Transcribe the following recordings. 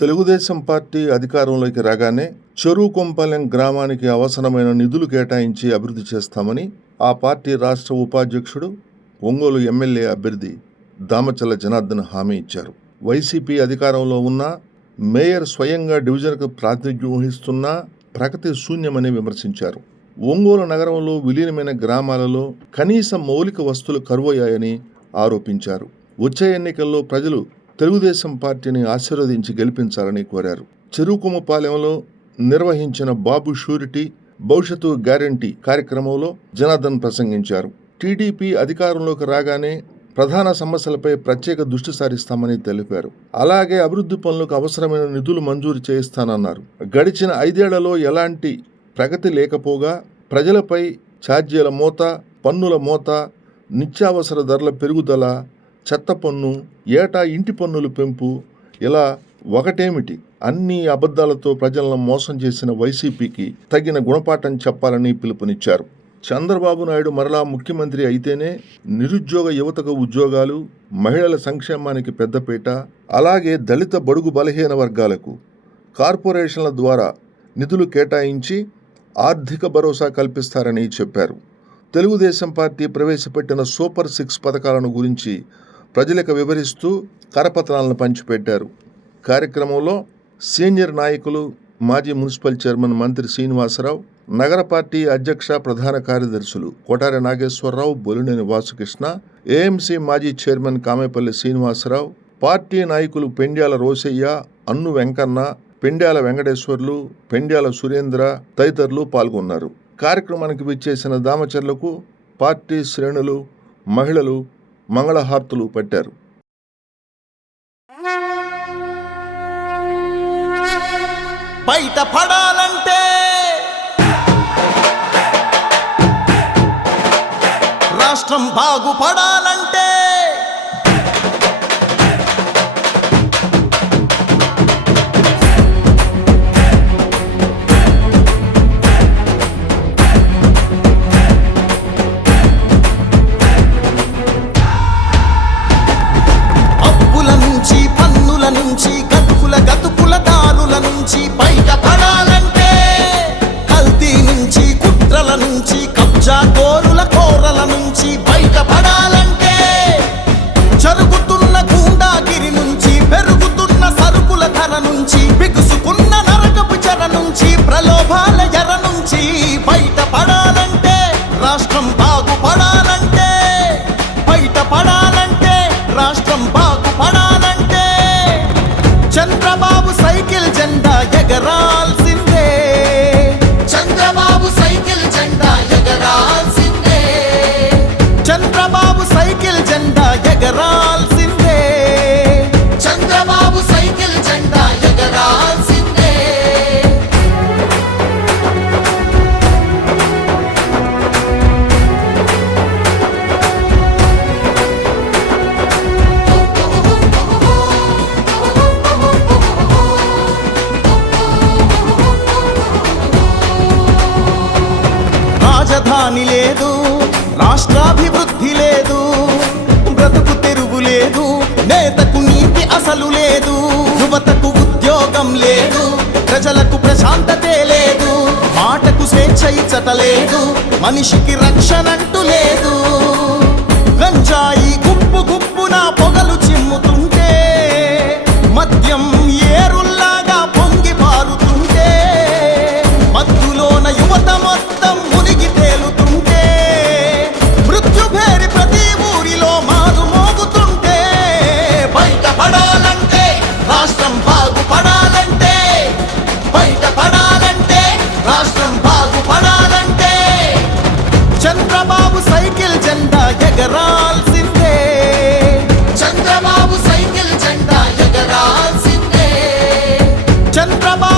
Telugu Desam party అధికారంలోకి రాగానే చెరువుకొంపాలెం గ్రామానికి అవసరమైన నిధులు కేటాయించి అభివృద్ధి చేస్తామని ఆ పార్టీ రాష్ట్ర ఉపాధ్యక్షుడు ఒంగోలు ఎమ్మెల్యే అభ్యర్థి దామచల్ల జనార్దన్ హామీ ఇచ్చారు. వైసీపీ అధికారంలో ఉన్న మేయర్ స్వయంగా డివిజన్కు ప్రాతినిధ్యం వహిస్తున్నా ప్రగతి శూన్యమని విమర్శించారు. ఒంగోలు నగరంలో విలీనమైన గ్రామాలలో కనీస మౌలిక వస్తువులు కరువయ్యాయని ఆరోపించారు. వచ్చే ఎన్నికల్లో ప్రజలు తెలుగుదేశం పార్టీని ఆశీర్వదించి గెలిపించాలని కోరారు. చెరుకుమపాలెంలో నిర్వహించిన బాబు షూరిటీ భవిష్యత్తు గ్యారంటీ కార్యక్రమంలో జనార్దన్ ప్రసంగించారు. టీడీపీ అధికారంలోకి రాగానే ప్రధాన సమస్యలపై ప్రత్యేక దృష్టి సారిస్తామని తెలిపారు. అలాగే అభివృద్ధి పనులకు అవసరమైన నిధులు మంజూరు చేయిస్తానన్నారు. గడిచిన ఐదేళ్ళలో ఎలాంటి ప్రగతి లేకపోగా ప్రజలపై ఛార్జీల మోత పన్నుల మోత నిత్యావసర ధరల పెరుగుదల చెత్త పన్ను ఏటా ఇంటి పన్నుల పెంపు ఇలా ఒకటేమిటి? అన్ని అబద్ధాలతో ప్రజలను మోసం చేసిన వైసీపీకి తగిన గుణపాఠం చెప్పాలని పిలుపునిచ్చారు. చంద్రబాబు నాయుడు మరలా ముఖ్యమంత్రి అయితేనే నిరుద్యోగ యువతకు ఉద్యోగాలు మహిళల సంక్షేమానికి పెద్దపీట అలాగే దళిత బడుగు బలహీన వర్గాలకు కార్పొరేషన్ల ద్వారా నిధులు కేటాయించి ఆర్థిక భరోసా కల్పిస్తారని చెప్పారు. తెలుగుదేశం పార్టీ ప్రవేశపెట్టిన సూపర్ సిక్స్ పథకాలను గురించి ప్రజలకు వివరిస్తూ కరపత్రాలను పంచిపెట్టారు. కార్యక్రమంలో సీనియర్ నాయకులు మాజీ మున్సిపల్ చైర్మన్ మంత్రి శ్రీనివాసరావు నగర పార్టీ అధ్యక్ష ప్రధాన కార్యదర్శులు కోటారి నాగేశ్వరరావు బొలినేని వాసుకృష్ణ ఏఎంసీ మాజీ చైర్మన్ కామేపల్లి శ్రీనివాసరావు పార్టీ నాయకులు పెండ్యాల రోసయ్య అన్ను వెంకన్న పెండ్యాల వెంకటేశ్వర్లు పెండ్యాల సురేంద్ర తదితరులు పాల్గొన్నారు. కార్యక్రమానికి విచ్చేసిన దామచర్లకు పార్టీ శ్రేణులు మహిళలు మంగళహార్తులు పట్టారు. బయట పడాలంటే రాష్ట్రం బాగుపడాలంటే అసలు లేదు. యువతకు ఉద్యోగం లేదు. ప్రజలకు ప్రశాంతతే లేదు. మాటకు స్వేచ్ఛ ఇచ్చట లేదు. మనిషికి రక్షణంటూ లేదు. గంజాయి గుప్పు చంద్రబాబు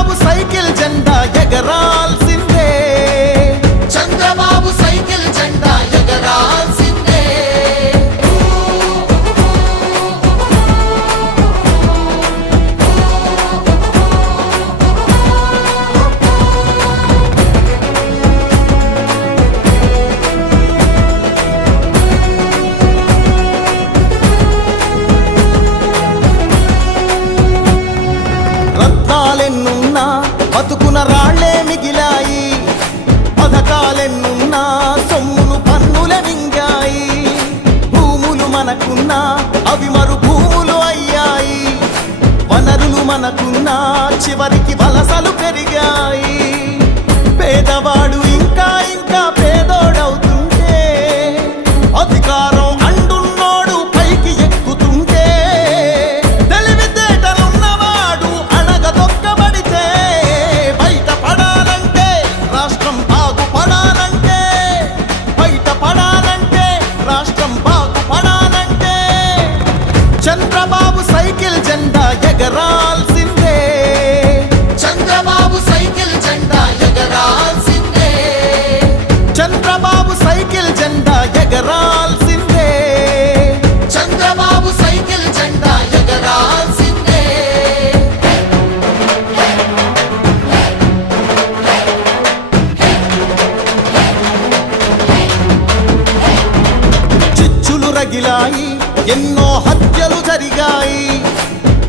రగిలాయి ఎన్నో హత్యలు జరిగాయి.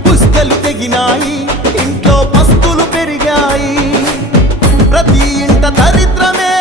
పుస్తలు తెగినాయి. ఇంట్లో పస్తులు పెరిగాయి. ప్రతి ఇంట దరిద్రమే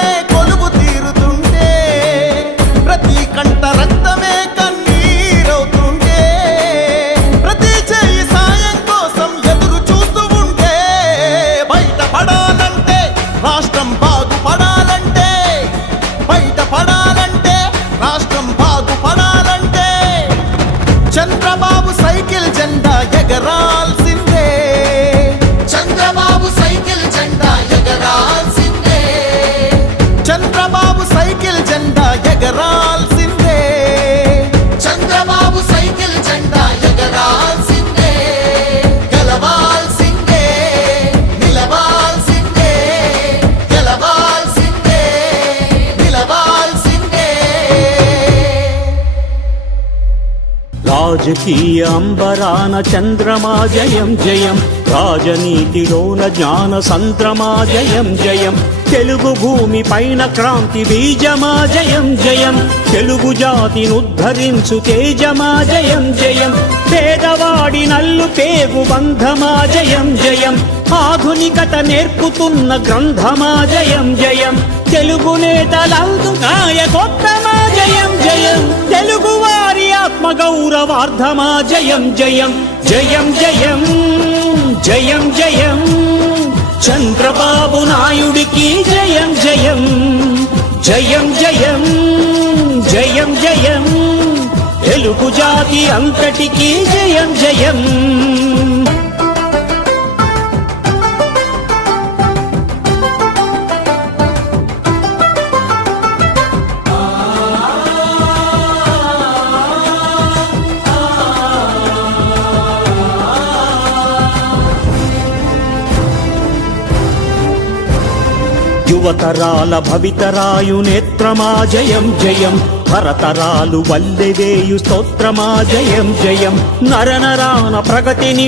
రాజకీయ అంబరాన చంద్రమా జయం జయం. రాజనీతిలోన జ్ఞాన సంద్రమా జయం జయం. తెలుగు భూమి పైన క్రాంతి బీజమా జయం జయం. తెలుగు జాతిని ఉద్ధరించు తేజమా జయం జయం. పేదవాడి నల్లు పేగు బంధమా జయం జయం. ఆధునికత నేర్పుతున్న గ్రంథమా జయం జయం. తెలుగు నేతలందు నాయకొత్తమా జయం జయం. తెలుగు వారి ఆత్మ గౌరవార్థమా జయం జయం జయం జయం జయం జయం. చంద్రబాబు నాయుడికి జయం జయం జయం జయం జయం జయం. తెలుగు జాతి అంతటికీ జయం జయం. యువతరాల భవితరాయు నేత్రమా జయం జయం. భరతరాలు వల్లెవేయు స్తోత్రమా జయం జయం. నరనరాన ప్రగతిని